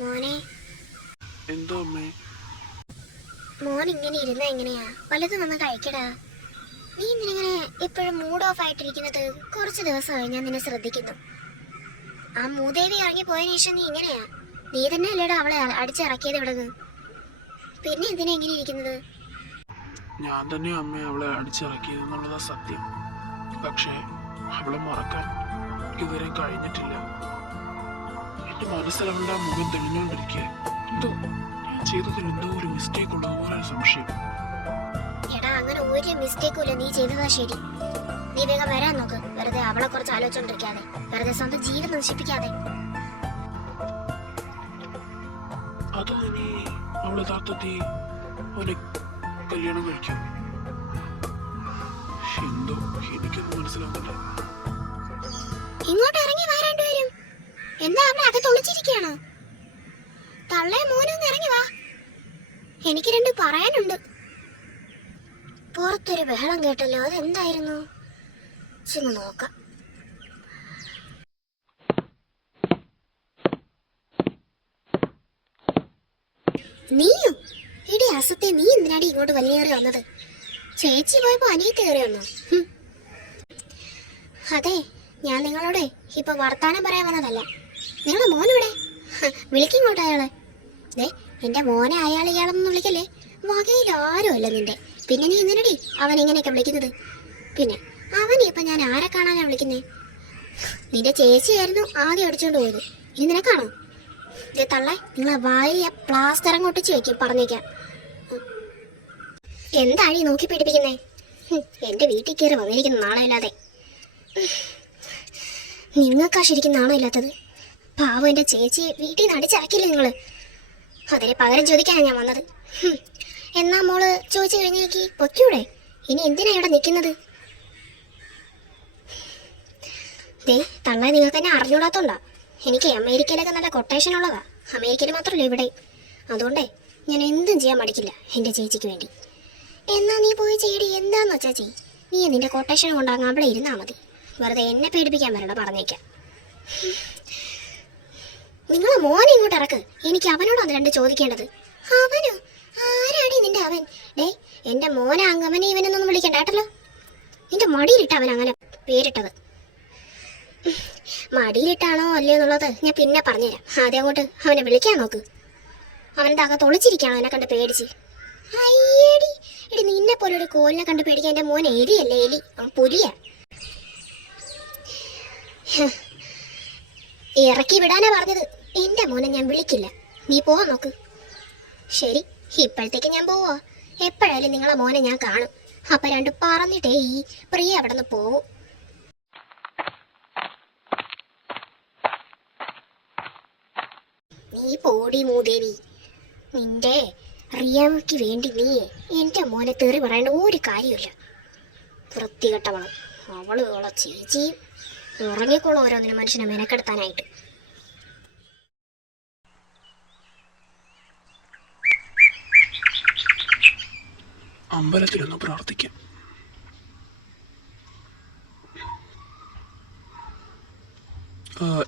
മോനെ, എന്തോ അമ്മേ? മോൻ ഇങ്ങനെ ഇരുന്ന എങ്ങനെയാ? പലതും വന്ന് കഴിക്കടാ. നീ ഇന്നിങ്ങനെ എപ്പോഴും മൂഡ് ഓഫ് ആയിട്ടിരിക്കുന്നത് കുറച്ച് ദിവസമായി ഞാൻ നിന്നെ ശ്രദ്ധിക്കുന്നു. ആ മൂദേവി ഇറങ്ങി പോയതിനു ശേഷം നീ ഇങ്ങനെയാ. നീ തന്നെ അല്ലേടാ അവളെ അടിച്ചിറക്കിയത് ഇവിടെ നിന്ന്. പിന്നെ എന്തിനാ ഇങ്ങനെ ഇരിക്കുന്നത്? ഞാൻ തന്നെ അമ്മ അവളെ അടിച്ചിറക്കിയതെന്നുള്ളതാ സത്യം. പക്ഷേ അവളെ മറക്കാൻ ഇതുവരെ കഴിഞ്ഞിട്ടില്ല. എന്റെ മനസ്സിൽ അവളുടെ മുഖം തെളിഞ്ഞുകൊണ്ടിരിക്കുക. എന്തോ ഞാൻ ചെയ്തതിൽ എന്തോ ഒരു മിസ്റ്റേക്ക് ഉള്ളതുപോലെ സംശയം. എടാ, അങ്ങനെ ഒരു മിസ്റ്റേക്കും ഇല്ല. നീ ചെയ്തതാ ശരി. നീ വേഗം വരാൻ നോക്ക്. വെറുതെ അവളെ കുറിച്ച് ആലോചിച്ചോണ്ടിരിക്കാതെ, വെറുതെ സ്വന്തം ജീവിതം നശിപ്പിക്കാതെ. അതോ ഇനി അവൾ യഥാർത്ഥത്തിൽ അവനെ കല്യാണം കഴിക്കും? എന്തോ എനിക്കൊന്നും മനസ്സിലാവുന്നില്ല. ഇങ്ങോട്ട് ഇറങ്ങി വാ രണ്ടുപേരും. എന്താ അവിടെ അകത്ത് ഒളിച്ചിരിക്കുകയാണോ? തള്ളേ മോനൊന്ന് ഇറങ്ങി വാ, എനിക്ക് രണ്ട് പറയാനുണ്ട്. പുറത്തൊരു ബഹളം കേട്ടല്ലോ, അതെന്തായിരുന്നു? ചെന്ന് നോക്കാം. നീയോ? ഇടി അസത്തെ, നീ എന്തിനാടി ഇങ്ങോട്ട് വലിയേറി വന്നത്? ചേച്ചി പോയപ്പോ അനിയത്തി കയറി വന്നോ? അതെ, ഞാൻ നിങ്ങളോട് ഇപ്പൊ വർത്താനം പറയാൻ വന്നതല്ല. നിങ്ങളെ മോനിവിടെ, വിളിക്കിങ്ങോട്ട് അയാളെ. ദേ, എന്റെ മോനെ അയാൾ ഇയാളെന്ന് വിളിക്കല്ലേ. വകയിൽ ആരും അല്ല നിന്റെ. പിന്നെ നീ എന്തിനടി അവൻ ഇങ്ങനെയൊക്കെ വിളിക്കുന്നത്? പിന്നെ അവനെ ഇപ്പൊ ഞാൻ ആരെ കാണാനാ വിളിക്കുന്നേ? നിന്റെ ചേച്ചിയായിരുന്നു ആദ്യം അടിച്ചോണ്ട് പോയത്. ഇനി നിനക്കാണോ? ഇതേ തള്ളേ, നിങ്ങളെ വായ പ്ലാസ്റ്റർ അങ്ങോട്ട് ചോദിക്കും, പറഞ്ഞേക്കാം. എന്താടി നോക്കി പിടിപ്പിക്കുന്നേ? എന്റെ വീട്ടിൽ കയറി വന്നിരിക്കുന്ന നാണമില്ലാതെ. നിങ്ങൾക്കാ ശരിക്കും നാണമില്ലാത്തത്. പാവം എന്റെ ചേച്ചി വീട്ടിൽ നിന്ന് അടിച്ചിറക്കില്ലേ നിങ്ങള്? അതിന് പകരം ചോദിക്കാനാണ് ഞാൻ വന്നത്. എന്നാ മോള് ചോദിച്ചു കഴിഞ്ഞേക്ക് പൊയ്ക്കൂടെ? ഇനി എന്തിനാ ഇവിടെ നിൽക്കുന്നത്? ദേ തള്ളേ, നിങ്ങൾക്ക് തന്നെ അറിഞ്ഞൂടാത്തോണ്ടാ. എനിക്ക് അമേരിക്കയിലൊക്കെ നല്ല കൊട്ടേഷൻ ഉള്ളതാ. അമേരിക്കയിൽ മാത്രമല്ല ഇവിടെ. അതുകൊണ്ടേ ഞാൻ എന്തും ചെയ്യാൻ മടിക്കില്ല എൻ്റെ ചേച്ചിക്ക് വേണ്ടി. എന്നാ നീ പോയി ചെയ്യടി, എന്താന്ന് വെച്ചാ ചെയ്. നീ നിന്റെ കൊട്ടേഷൻ കൊണ്ടാങ്ങാൻ അവിടെ ഇരുന്നാ മതി. വെറുതെ എന്നെ പേടിപ്പിക്കാൻ വരണ്ട, പറഞ്ഞേക്കാം. നിങ്ങളെ മോനെ ഇങ്ങോട്ട് ഇറക്ക്. എനിക്ക് അവനോടാണ് രണ്ട് ചോദിക്കേണ്ടത്. അവനോ? ആരാടി നിന്റെ അവൻ? ഡേ, എന്റെ മോനെ അങ്ങവനെ ഇവനൊന്നും വിളിക്കണ്ട കേട്ടല്ലോ. നിന്റെ മടിയിലിട്ട അവൻ അങ്ങനെ പേരിട്ടത്. മടിയിലിട്ടാണോ അല്ലയോ എന്നുള്ളത് ഞാൻ പിന്നെ പറഞ്ഞുതരാം. ആദ്യം അങ്ങോട്ട് അവനെ വിളിക്കാൻ നോക്ക്. അവൻ്റെ അകത്ത് ഒളിച്ചിരിക്കുകയാണോ എന്നെ കണ്ട് പേടിച്ച്? അയ്യടി, എടി നിന്നെ പോലെ ഒരു കോലിനെ കണ്ട് പേടിക്കാൻ എൻ്റെ മോൻ എലിയല്ലേ, എലി. അവൻ പുലിയാ. ഇറക്കി വിടാനാ പറഞ്ഞത്. എൻ്റെ മോനെ ഞാൻ വിളിക്കില്ല. നീ പോവാൻ നോക്ക്. ശരി, ഇപ്പോഴത്തേക്ക് ഞാൻ പോവാ. എപ്പോഴായാലും നിങ്ങളെ മോനെ ഞാൻ കാണും. അപ്പൊ രണ്ട് പറഞ്ഞിട്ടേ ഈ പ്രിയ അവിടെ നിന്ന് പോവും. നീ പോടി മൂദേവി. നിന്റെ റിയക്ക് വേണ്ടി നീ എൻ്റെ മോനെ തെറി പറയേണ്ട ഒരു കാര്യമില്ല. വൃത്തികെട്ടവള്. അവള് അവളെ ചേച്ചിയും ഇറങ്ങിക്കോളും ഓരോന്നിനും മനുഷ്യനെ മെനക്കെടുത്താനായിട്ട്. അമ്പലത്തിലൊന്ന് പ്രാർത്ഥിക്കാം.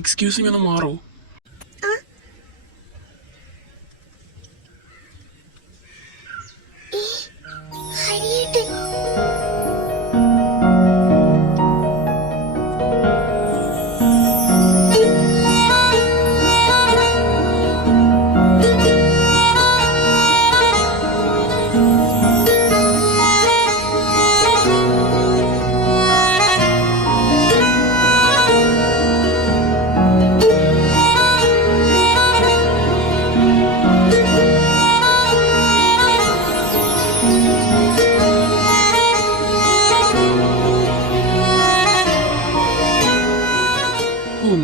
എക്സ്ക്യൂസ് മീ, ഒന്ന് മാറോ?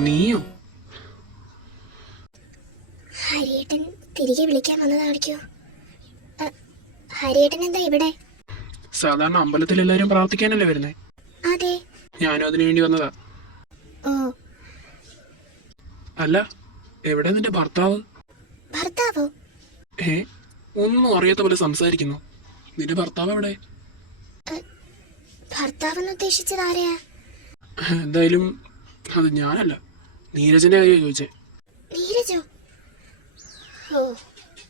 നീയോ? ഹരിയേട്ടൻ തിരികെ വിളിക്കാൻ വന്നതായിരിക്കോ? ഹരിയേട്ടൻ എന്താ ഇവിടെ? സാധാരണ അമ്പലത്തിൽ എല്ലാരും പ്രാർത്ഥിക്കാനല്ലേ വരുന്നേ? അതെ, ഞാനും അതിനു വേണ്ടി വന്നതാ. ഓ, അല്ല, എവിടെ നിന്റെ ഭർത്താവ്? ഭർത്താവോ? ഒന്നും അറിയാത്ത പോലെ സംസാരിക്കുന്നു. നിന്റെ ഭർത്താവ് എവിടെ? ഭർത്താവെന്ന് ഉദ്ദേശിച്ചത് ആരെയാ? എന്തായാലും അത് ഞാനല്ല, നീരജന്റെ കാര്യം ചോദിച്ചേ. നീരജോ?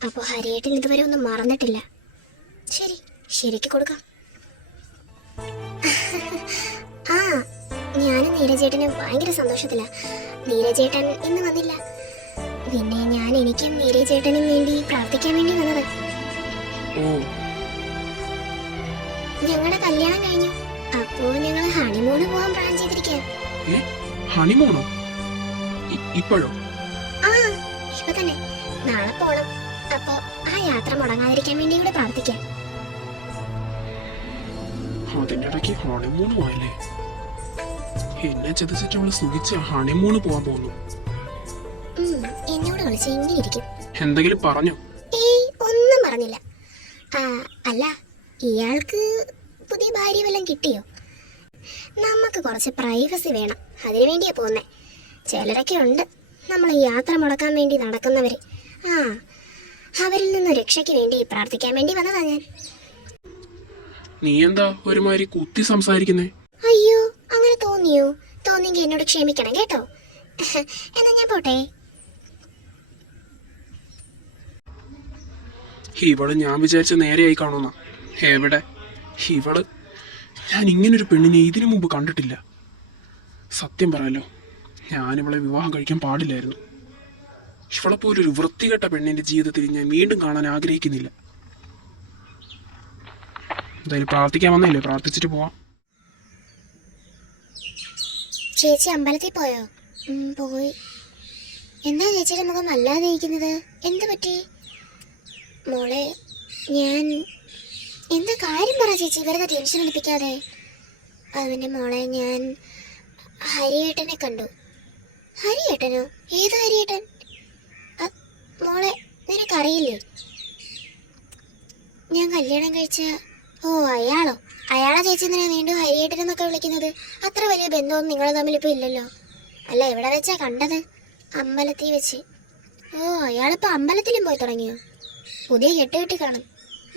അപ്പോൾ ഹരിയേട്ടൻ ഇതുവരെ ഒന്നും മറന്നിട്ടില്ല. ശരി, ശരിക്ക് കൊടുക്കാം. ആ, ഞാനും നീരജേട്ടനും ഭയങ്കര സന്തോഷത്തിലാ. നീരജേട്ടൻ ഇന്ന് വന്നില്ല. പിന്നെ ഞാൻ എനിക്കും നീരജേട്ടനും വേണ്ടി പ്രാർത്ഥിക്കാൻ വേണ്ടി വന്നത്. ഓ, ഞങ്ങളുടെ കല്യാണം കഴിഞ്ഞു. അപ്പോ ഞങ്ങൾ ഹണിമൂണ് പോകാൻ പ്ലാൻ ചെയ്തിരിക്കുക. ഹണിമൂണോ? ഇപ്പോഴോ? ആ, ഇപ്പൊ തന്നെ. നാളെ പോണം. അപ്പോ ആ യാത്ര മുടങ്ങാതിരിക്കാൻ വേണ്ടി കൂടെ പ്രാർത്ഥിക്കാം. അതിന്റെ ഇടയ്ക്ക് ഹണിമൂണ് പോയല്ലേ? എന്നെ ചതച്ചിട്ട് അവള് സുഖിച്ച ഹണിമൂണ് പോവാൻ പോകുന്നു. എന്നോട് കളിച്ച് ഇങ്ങനെ ഇരിക്കും. എന്തെങ്കിലും പറഞ്ഞോ? ഏയ്, ഒന്നും പറഞ്ഞില്ല. അല്ല, ഇയാൾക്ക് പുതിയ ഭാര്യ വല്ലതും കിട്ടിയോ? നമുക്ക് കുറച്ച് പ്രൈവസി വേണം, അതിനു വേണ്ടിയാ പോന്നെ. ചിലരൊക്കെ ഉണ്ട് നമ്മൾ ഈ യാത്ര മുടക്കാൻ വേണ്ടി നടക്കുന്നവര്. അവരിൽ നിന്ന് രക്ഷയ്ക്ക് വേണ്ടി പ്രാർത്ഥിക്കാൻ വേണ്ടി വന്നതാ ഞാൻ. നീ എന്താ ഒരുമാതിരി കുത്തി സംസാരിക്കുന്നേ? അയ്യോ, അങ്ങനെ തോന്നിയോ? തോന്നിയെങ്കിൽ എന്നോട് ക്ഷമിക്കണം കേട്ടോ. എന്നാ ഞാൻ പോട്ടെ. ഇവള് ഞാൻ വിചാരിച്ച നേരെയായി കാണുന്ന. എവിടെ ഇവള്? ഞാൻ ഇങ്ങനൊരു പെണ്ണിനെ ഇതിനു മുമ്പ് കണ്ടിട്ടില്ല. സത്യം പറയാലോ, ഞാനിവളെ വിവാഹം കഴിക്കാൻ പാടില്ലായിരുന്നു. ഇവളെപ്പോലൊരു വൃത്തികെട്ട പെണ്ണിന്റെ ജീവിതത്തിൽ ഞാൻ വീണ്ടും കാണാൻ ആഗ്രഹിക്കുന്നില്ല. എന്തായാലും പ്രാർത്ഥിക്കാൻ വന്നല്ലേ, പ്രാർത്ഥിച്ചിട്ട് പോവാം. ചേച്ചി അമ്പലത്തിൽ പോയോ? പോയി. എന്താ ചേച്ചിയുടെ മുഖം വല്ലാതെ ഇരിക്കുന്നത്? എന്ത് പറ്റി? മോളെ, ഞാൻ എന്താ കാര്യം പറ ചേച്ചി, വെറുതെ ടെൻഷൻ എടുപ്പിക്കാതെ. അതിൻ്റെ മോളെ, ഞാൻ ഹരിയേട്ടനെ കണ്ടു. ഹരിയേട്ടനോ? ഏത് ഹരിയേട്ടൻ? മോളെ, നിനക്കറിയില്ലേ ഞാൻ കല്യാണം കഴിച്ച? ഓ, അയാളോ? അയാളെ ചേച്ചി എന്തിനാ വീണ്ടും ഹരിയേട്ടനെന്നൊക്കെ വിളിക്കുന്നത്? അത്ര വലിയ ബന്ധമൊന്നും നിങ്ങൾ തമ്മിൽ ഇപ്പോൾ ഇല്ലല്ലോ. അല്ല, എവിടെ വെച്ചാ കണ്ടത്? അമ്പലത്തിൽ വെച്ച്. ഓ, അയാളിപ്പോൾ അമ്പലത്തിലും പോയി തുടങ്ങിയോ? പുതിയ കെട്ട് കാണും.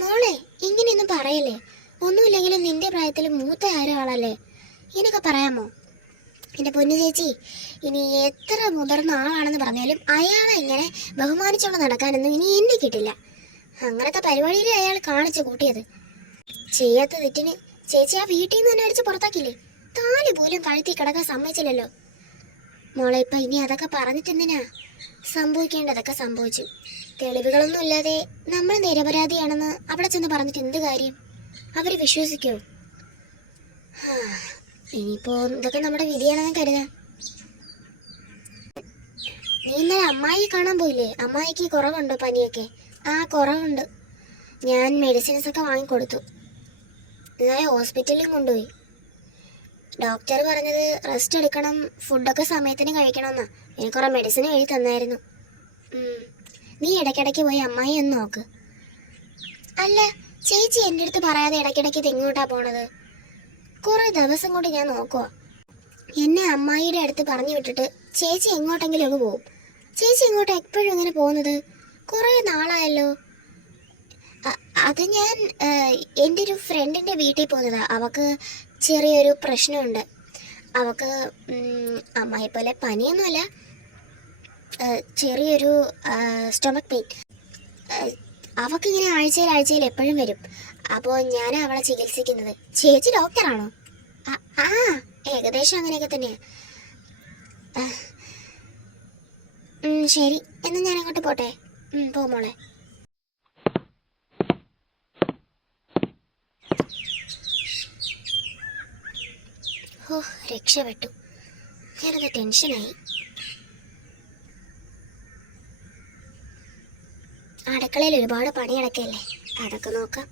മോളെ, ഇങ്ങനെയൊന്നും പറയല്ലേ. ഒന്നുമില്ലെങ്കിലും നിന്റെ പ്രായത്തിൽ മൂത്ത ആരോ ആളല്ലേ, ഇങ്ങനെയൊക്കെ പറയാമോ? എൻ്റെ പൊന്നു ചേച്ചി, ഇനി എത്ര മുതിർന്ന ആളാണെന്ന് പറഞ്ഞാലും അയാളെ ഇങ്ങനെ ബഹുമാനിച്ചോണ്ട് നടക്കാനൊന്നും ഇനി എന്നെ കിട്ടില്ല. അങ്ങനത്തെ പരിപാടിയിൽ അയാൾ കാണിച്ചു കൂട്ടിയത്. ചെയ്യാത്ത തെറ്റിന് ചേച്ചി ആ വീട്ടിൽ നിന്ന് തന്നെ അടിച്ച് പുറത്താക്കില്ലേ? താലി പോലും കഴുത്തി കിടക്കാൻ സമ്മതിച്ചില്ലല്ലോ. മോളെ, ഇപ്പം ഇനി അതൊക്കെ പറഞ്ഞിട്ടെന്തിനാ? സംഭവിക്കേണ്ടതൊക്കെ സംഭവിച്ചു. തെളിവുകളൊന്നും ഇല്ലാതെ നമ്മൾ നിരപരാധിയാണെന്ന് അവിടെ ചെന്ന് പറഞ്ഞിട്ട് എന്ത് കാര്യം? അവർ വിശ്വസിക്കുമോ? ഇനിയിപ്പോൾ ഇതൊക്കെ നമ്മുടെ വിധിയാണെന്ന് കരുതാം. നീ ഇന്നലെ അമ്മായി കാണാൻ പോയില്ലേ? അമ്മായിക്ക് കുറവുണ്ടോ പനിയൊക്കെ? ആ, കുറവുണ്ട്. ഞാൻ മെഡിസിൻസ് ഒക്കെ വാങ്ങിക്കൊടുത്തു. ഇന്നലെ ഹോസ്പിറ്റലിലും കൊണ്ടുപോയി. ഡോക്ടർ പറഞ്ഞത് റെസ്റ്റ് എടുക്കണം, ഫുഡൊക്കെ സമയത്തിന് കഴിക്കണമെന്നാ. എനിക്ക് കുറേ മെഡിസിൻ എഴുതി തന്നായിരുന്നു. നീ ഇടയ്ക്കിടയ്ക്ക് പോയി അമ്മായി ഒന്ന് നോക്ക്. അല്ല ചേച്ചി, എൻ്റെ അടുത്ത് പറയാതെ ഇടയ്ക്കിടയ്ക്ക് ഇത് എങ്ങോട്ടാ പോണത്? കുറേ ദിവസം കൊണ്ട് ഞാൻ നോക്കുക. എന്നെ അമ്മായിയുടെ അടുത്ത് പറഞ്ഞു വിട്ടിട്ട് ചേച്ചി എങ്ങോട്ടെങ്കിലും അങ്ങ് പോവും. ചേച്ചി എങ്ങോട്ടാ എപ്പോഴും ഇങ്ങനെ പോകുന്നത്? കുറേ നാളായല്ലോ. അത് ഞാൻ എൻ്റെ ഒരു ഫ്രണ്ടിൻ്റെ വീട്ടിൽ പോകുന്നതാ. അവൾക്ക് ചെറിയൊരു പ്രശ്നമുണ്ട്. അവൾക്ക് അമ്മായി പോലെ പനിയൊന്നുമല്ല, ചെറിയൊരു സ്റ്റൊമക് പെയിൻ. അവൾക്കിങ്ങനെ ആഴ്ചയിൽ എപ്പോഴും വരും. അപ്പോൾ ഞാൻ അവളെ ചികിത്സിക്കുന്നത്. ചേച്ചി ഡോക്ടറാണോ? ആ, ഏകദേശം അങ്ങനെയൊക്കെ തന്നെയാ. ശരി, എന്നാൽ ഞാൻ അങ്ങോട്ട് പോട്ടെ. പോ മോളെ. ഓ, രക്ഷപ്പെട്ടു. ഞാനത് ടെൻഷനായി. അടുക്കളയിൽ ഒരുപാട് പണി കിടക്കല്ലേ, അതൊക്കെ നോക്കാം.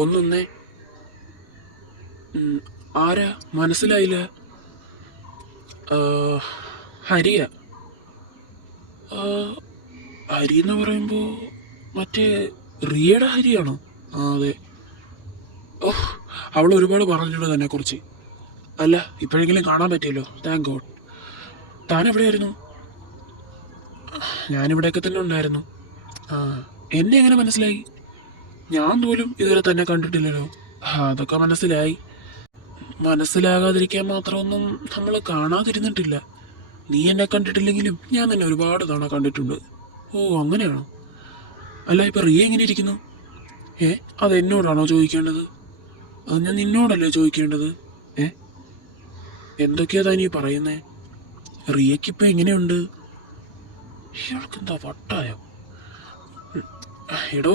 ഒന്നൊന്നേ. ആരാ? മനസ്സിലായില്ല. ഹരിയ? ഹരി എന്ന് പറയുമ്പോ മറ്റേ റിയയുടെ ഹരിയാണോ? ആ, അതെ. ഓഹ്, അവൾ ഒരുപാട് പറഞ്ഞിട്ടുണ്ട് തന്നെ കുറിച്ച്. അല്ല, ഇപ്പോഴെങ്കിലും കാണാൻ പറ്റിയല്ലോ, താങ്ക് ഗോഡ്. താൻ എവിടെയായിരുന്നു? ഞാനിവിടെയൊക്കെ തന്നെ ഉണ്ടായിരുന്നു. എന്നെ എങ്ങനെ മനസ്സിലായി? ഞാൻ പോലും ഇതുവരെ തന്നെ കണ്ടിട്ടില്ലല്ലോ. അതൊക്കെ മനസ്സിലായി. മനസ്സിലാകാതിരിക്കാൻ മാത്രമൊന്നും നമ്മൾ കാണാതിരുന്നിട്ടില്ല. നീ എന്നെ കണ്ടിട്ടില്ലെങ്കിലും ഞാൻ നിന്നെ ഒരുപാട് തവണ കണ്ടിട്ടുണ്ട്. ഓ അങ്ങനെയാണോ? അല്ല ഇപ്പൊ റിയ എങ്ങനെ ഇരിക്കുന്നു? അത് എന്നോടാണോ ചോദിക്കേണ്ടത്? അത് ഞാൻ നിന്നോടല്ലേ ചോദിക്കേണ്ടത്? എന്തൊക്കെയാ നീ പറയുന്നേ? റിയക്കിപ്പോ എങ്ങനെയുണ്ട്? ഇയാൾക്കെന്താ വട്ടായോ? എടോ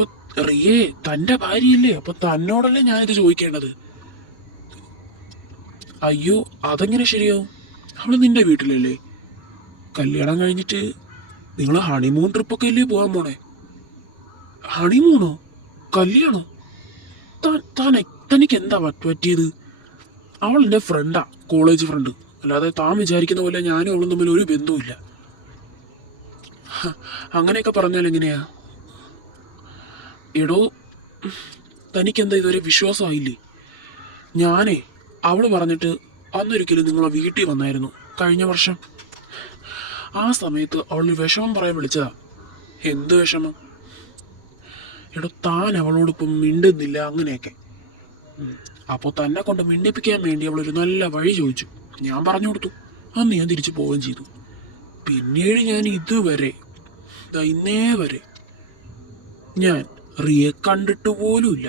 റിയേ തന്റെ ഭാര്യയില്ലേ, അപ്പൊ തന്നോടല്ലേ ഞാനിത് ചോദിക്കേണ്ടത്? അയ്യോ അതെങ്ങനെ ശരിയാവും? അവള് നിന്റെ വീട്ടിലല്ലേ? കല്യാണം കഴിഞ്ഞിട്ട് നിങ്ങൾ ഹണിമൂൺ ട്രിപ്പൊക്കെ അല്ലേ പോകാൻ പോണേ? ഹണിമൂണോ? കല്യാണോ? തനിക്ക് എന്താ പറ്റിയത്? അവൾ എൻ്റെ ഫ്രണ്ടാ, കോളേജ് ഫ്രണ്ട്. അല്ലാതെ താൻ വിചാരിക്കുന്ന പോലെ ഞാനും അവളും തമ്മിൽ ഒരു ബന്ധവുമില്ല. അങ്ങനെയൊക്കെ പറഞ്ഞാൽ എങ്ങനെയാ? എടോ തനിക്കെന്താ ഇതുവരെ വിശ്വാസമായില്ലേ? ഞാനേ അവള് പറഞ്ഞിട്ട് അന്നൊരിക്കലും നിങ്ങളെ വീട്ടിൽ വന്നായിരുന്നു കഴിഞ്ഞ വർഷം. ആ സമയത്ത് അവളൊരു വിഷമം പറയാൻ വിളിച്ചതാ. എന്ത് വിഷമം? എടോ താൻ അവളോടൊപ്പം മിണ്ടുന്നില്ല അങ്ങനെയൊക്കെ. അപ്പോൾ തന്നെ കൊണ്ട് മിണ്ടിപ്പിക്കാൻ വേണ്ടി അവളൊരു നല്ല വഴി ചോദിച്ചു. ഞാൻ പറഞ്ഞു കൊടുത്തു. അന്ന് ഞാൻ തിരിച്ചു പോവുകയും ചെയ്തു. പിന്നീട് ഞാൻ ഇതുവരെ ഇന്നേ വരെ ഞാൻ റിയെ കണ്ടിട്ട് പോലുമില്ല.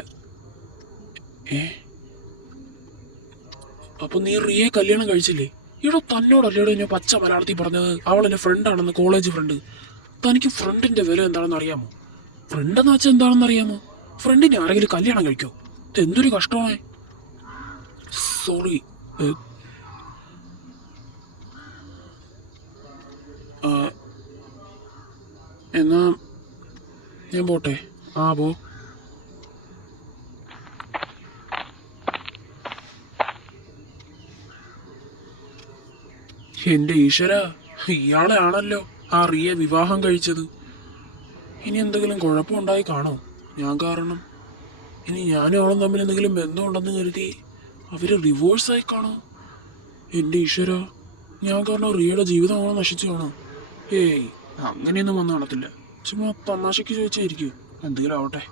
അപ്പൊ നീ റിയെ കല്യാണം കഴിച്ചില്ലേ? ഇവിടെ തന്നോടല്ലേടോ ഞാൻ പച്ച മലയാളത്തിൽ പറഞ്ഞത് അവൾ എന്റെ ഫ്രണ്ടാണെന്ന്, കോളേജ് ഫ്രണ്ട്. തനിക്ക് ഫ്രണ്ടിന്റെ വില എന്താണെന്ന് അറിയാമോ? ഫ്രണ്ട് എന്ന് വെച്ചാൽ എന്താണെന്ന് അറിയാമോ? ഫ്രണ്ടിനെ ആരെങ്കിലും കല്യാണം കഴിക്കോ? ഇത് എന്തൊരു കഷ്ടമാണ്. സോറി. എന്നാ ഞാൻ പോട്ടെ. പോ. എന്റെ ഈശ്വര, ഇയാളെ ആണല്ലോ ആ റിയ വിവാഹം കഴിച്ചത്. ഇനി എന്തെങ്കിലും കുഴപ്പമുണ്ടായി കാണോ ഞാൻ കാരണം? ഇനി ഞാനും അവളും തമ്മിൽ എന്തെങ്കിലും ബന്ധമുണ്ടെന്ന് കരുതി അവര് റിവേഴ്സായി കാണോ? എന്റെ ഈശ്വര, ഞാൻ കാരണം റിയയുടെ ജീവിതമാണോ നശിച്ചു കാണോ? ഏയ് അങ്ങനെയൊന്നും വന്നു കാണത്തില്ല. ചുമ്മാ തമാശക്ക് ചോദിച്ചായിരിക്കും. എന്തെങ്കിലും ആവട്ടെ.